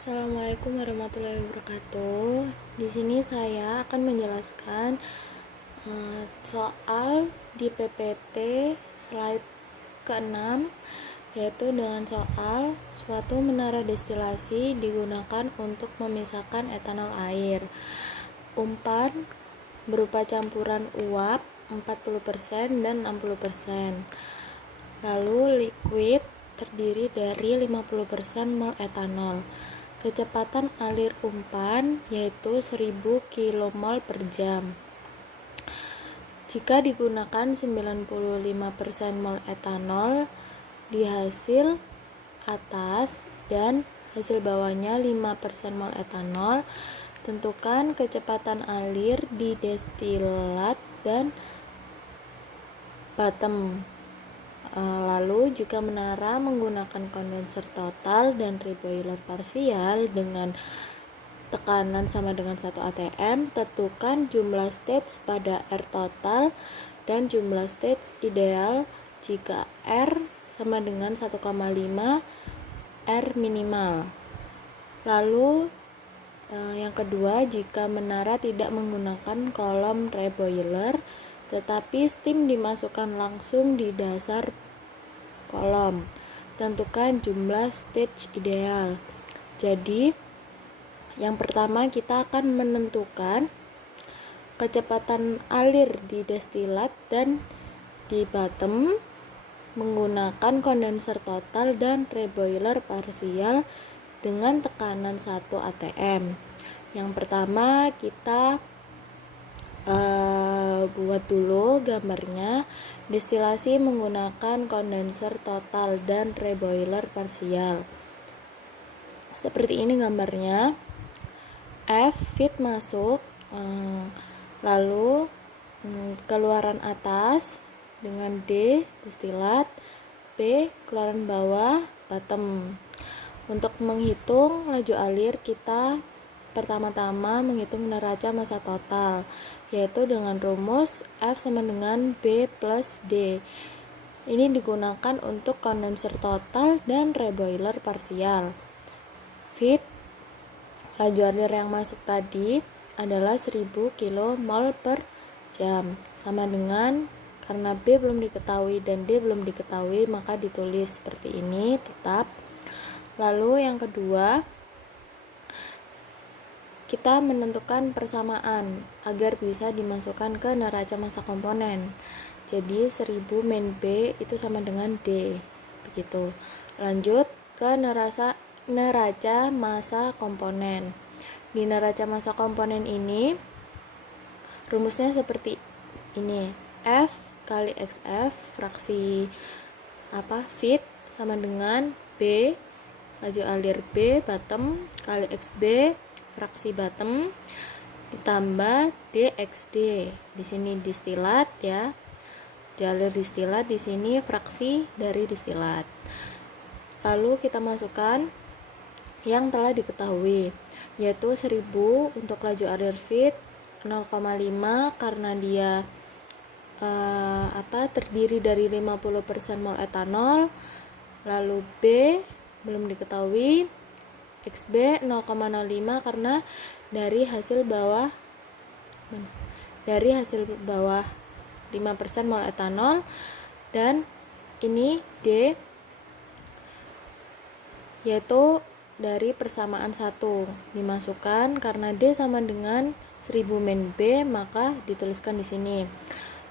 Assalamualaikum warahmatullahi wabarakatuh. Di sini saya akan menjelaskan soal di PPT slide ke-6, yaitu dengan soal suatu menara destilasi digunakan untuk memisahkan etanol air. Umpan berupa campuran uap 40% dan 60%. Lalu liquid terdiri dari 50% mol etanol. Kecepatan alir umpan yaitu 1000 kmol per jam. Jika digunakan 95% mol etanol di hasil atas dan hasil bawahnya 5% mol etanol, tentukan kecepatan alir di destilat dan bottom. Lalu jika menara menggunakan kondenser total dan reboiler parsial dengan tekanan sama dengan 1 atm, tentukan jumlah stage pada R total dan jumlah stage ideal jika R sama dengan 1,5 R minimal. Lalu yang kedua, jika menara tidak menggunakan kolom reboiler tetapi steam dimasukkan langsung di dasar kolom, tentukan jumlah stage ideal. Jadi yang pertama kita akan menentukan kecepatan alir di destilat dan di bottom menggunakan kondenser total dan reboiler parsial dengan tekanan 1 atm. Yang pertama kita buat dulu gambarnya. Destilasi menggunakan kondenser total dan reboiler parsial. Seperti ini gambarnya. F feed masuk, lalu keluaran atas dengan D destilat, B keluaran bawah bottom. Untuk menghitung laju alir kita pertama-tama menghitung neraca massa total, yaitu dengan rumus F sama dengan B plus D. Ini digunakan untuk kondenser total dan reboiler parsial. Feed laju alir yang masuk tadi adalah 1000 kmol per jam, sama dengan, karena B belum diketahui dan D belum diketahui maka ditulis seperti ini tetap. Lalu yang kedua, kita menentukan persamaan agar bisa dimasukkan ke neraca massa komponen. Jadi 1000 min B itu sama dengan D. Begitu. Lanjut ke neraca massa komponen. Di neraca massa komponen ini rumusnya seperti ini. F kali XF fraksi feed sama dengan B laju alir B bottom kali XB fraksi bottom ditambah DXD. Di sini distilat ya. Jalur distilat, di sini fraksi dari distilat. Lalu kita masukkan yang telah diketahui, yaitu 1000 untuk laju alir feed 0,5 karena dia terdiri dari 50% mol etanol. Lalu B belum diketahui, XB 0,05 karena dari hasil bawah 5% mol etanol, dan ini D yaitu dari persamaan 1 dimasukkan karena D sama dengan 1000 min B, maka dituliskan di sini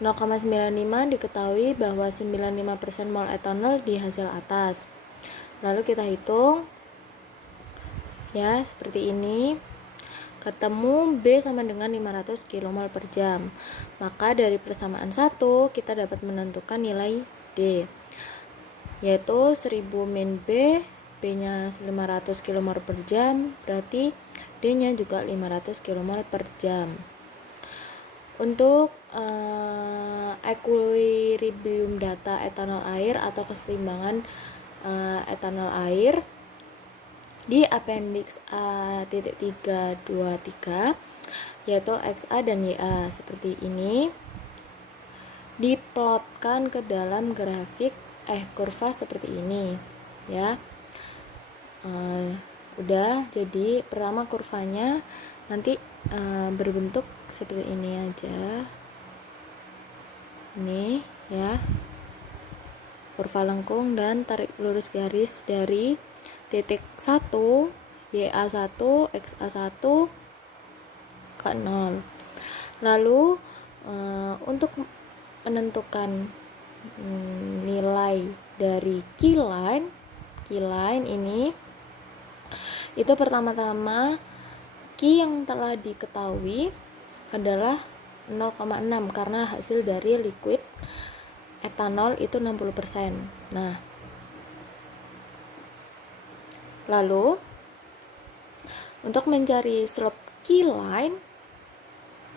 0,95 diketahui bahwa 95% mol etanol di hasil atas. Lalu kita hitung ya, seperti ini. Ketemu B sama dengan 500 kmol per jam. Maka dari persamaan 1 kita dapat menentukan nilai D, yaitu 1000 min B, B-nya 500 kmol per jam, berarti D-nya juga 500 kmol per jam. Untuk equilibrium data etanol air atau keseimbangan etanol air di appendix A.323, yaitu XA dan YA seperti ini, diplotkan ke dalam grafik kurva seperti ini ya. Udah, jadi pertama kurvanya nanti berbentuk seperti ini aja. Ini ya, kurva lengkung, dan tarik lurus garis dari titik 1 YA1 XA1 ke 0. Lalu untuk menentukan nilai dari keyline ini, itu pertama-tama key yang telah diketahui adalah 0,6 karena hasil dari liquid etanol itu 60%. Nah, lalu untuk mencari slope keyline,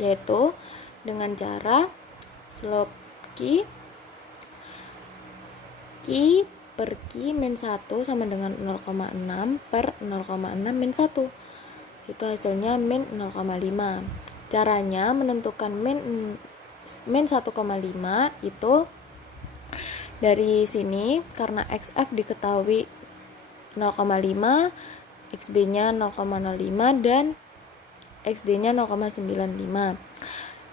yaitu dengan cara slope key per key min 1 sama dengan 0,6 per 0,6 min 1. Itu hasilnya min 0,5. Caranya menentukan min 1,5 itu dari sini, karena XF diketahui 0,5, XB-nya 0,05 dan XD-nya 0,95.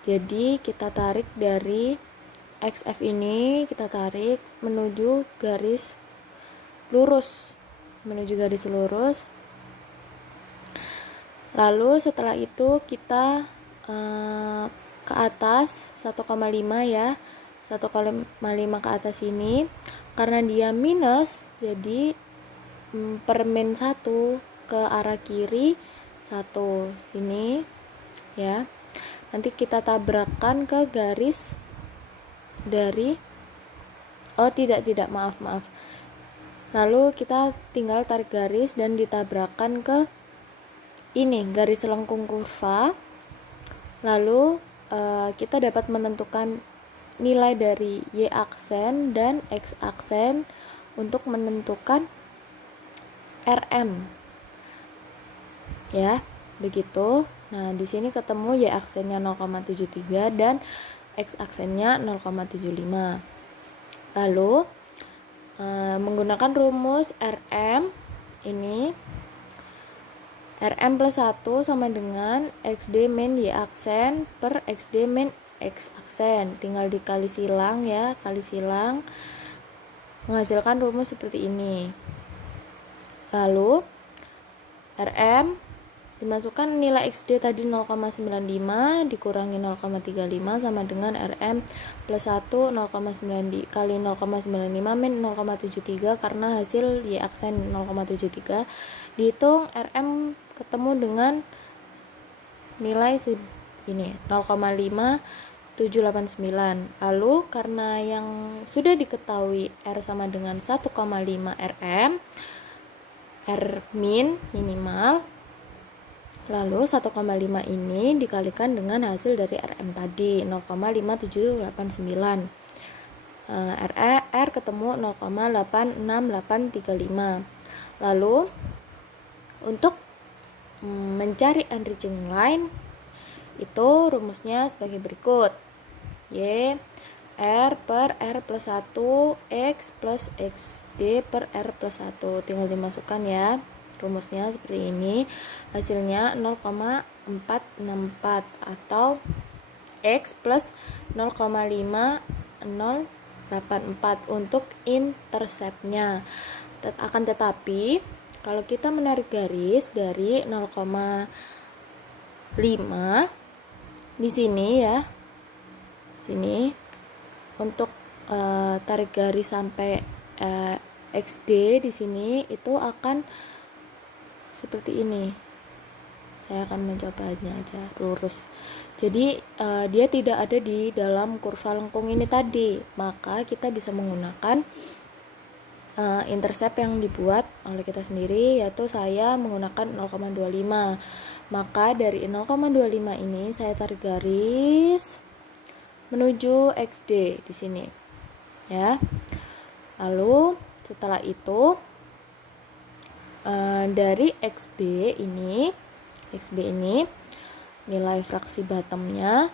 Jadi kita tarik dari XF ini, kita tarik menuju garis lurus, lalu setelah itu kita ke atas 1,5 ya, 1,5 ke atas ini, karena dia minus, jadi per min 1 ke arah kiri 1 sini ya. Nanti kita tabrakkan ke garis dari maaf. Lalu kita tinggal tarik garis dan ditabrakkan ke ini garis lengkung kurva. Lalu kita dapat menentukan nilai dari Y aksen dan X aksen untuk menentukan RM. Ya, begitu. Nah, di sini ketemu Y aksennya 0,73 dan X aksennya 0,75. Lalu menggunakan rumus RM ini, RM plus 1 sama dengan XD min Y aksen per XD min X aksen. Tinggal dikali silang ya, menghasilkan rumus seperti ini. Lalu RM dimasukkan nilai XD tadi 0,95 dikurangi 0,35 sama dengan RM plus 1 0,9 kali 0,95 min 0,73 karena hasil Y aksen 0,73. Dihitung RM ketemu dengan nilai ini 0,5789. Lalu karena yang sudah diketahui R sama dengan 1,5 RM, R min minimal, lalu 1,5 ini dikalikan dengan hasil dari RM tadi 0,5789. R ketemu 0,86835. Lalu untuk mencari enriching line itu rumusnya sebagai berikut. Y R per R plus 1 X plus XD per R plus 1. Tinggal dimasukkan ya rumusnya seperti ini. Hasilnya 0,464 atau X plus 0,5084 untuk interceptnya. Akan tetapi kalau kita menarik garis dari 0,5 di sini ya, sini untuk tarik garis sampai XD di sini itu akan seperti ini. Saya akan mencobanya aja lurus. Jadi dia tidak ada di dalam kurva lengkung ini tadi, maka kita bisa menggunakan intercept yang dibuat oleh kita sendiri, yaitu saya menggunakan 0,25. Maka dari 0,25 ini saya tarik garis menuju XD di sini ya. Lalu setelah itu dari XB ini nilai fraksi bottomnya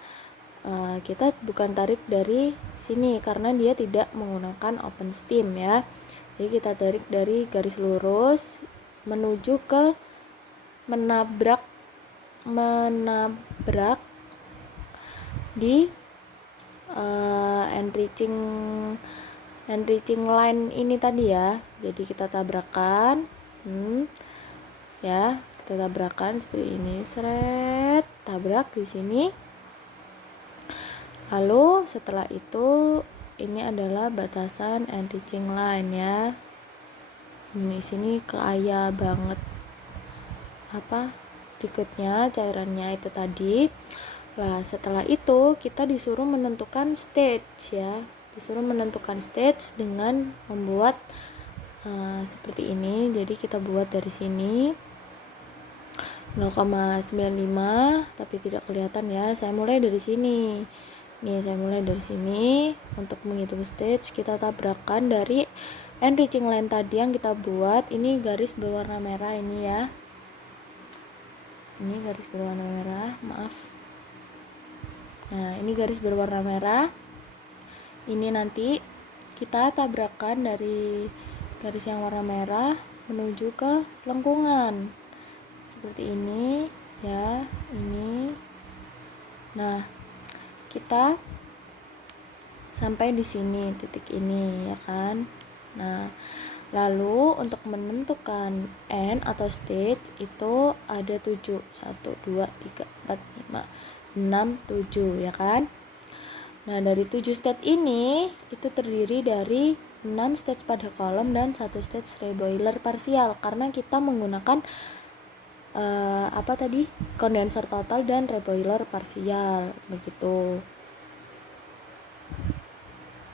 kita bukan tarik dari sini karena dia tidak menggunakan open stem ya. Jadi kita tarik dari garis lurus menuju ke menabrak di enriching line ini tadi ya. Jadi kita tabrakan, ya, kita tabrakan seperti ini, seret, tabrak di sini. Lalu setelah itu ini adalah batasan enriching line ya. Ini sini kaya banget berikutnya cairannya itu tadi. Nah, setelah itu kita disuruh menentukan stage ya. Disuruh menentukan stage dengan membuat seperti ini. Jadi kita buat dari sini 0,95 tapi tidak kelihatan ya. Saya mulai dari sini. Nih, saya mulai dari sini. Untuk menghitung stage kita tabrakan dari enriching line tadi yang kita buat. Ini garis berwarna merah ini ya. Ini garis berwarna merah, maaf. Nah, ini garis berwarna merah. Ini nanti kita tabrakan dari garis yang warna merah menuju ke lengkungan. Seperti ini ya, ini. Nah, kita sampai di sini, titik ini ya kan. Nah, lalu untuk menentukan end atau stage itu ada 7, 1, 2, 3, 4, 5, 6, 7 ya kan. Nah, dari 7 stage ini itu terdiri dari 6 stage pada kolom dan 1 stage reboiler parsial karena kita menggunakan kondenser total dan reboiler parsial begitu.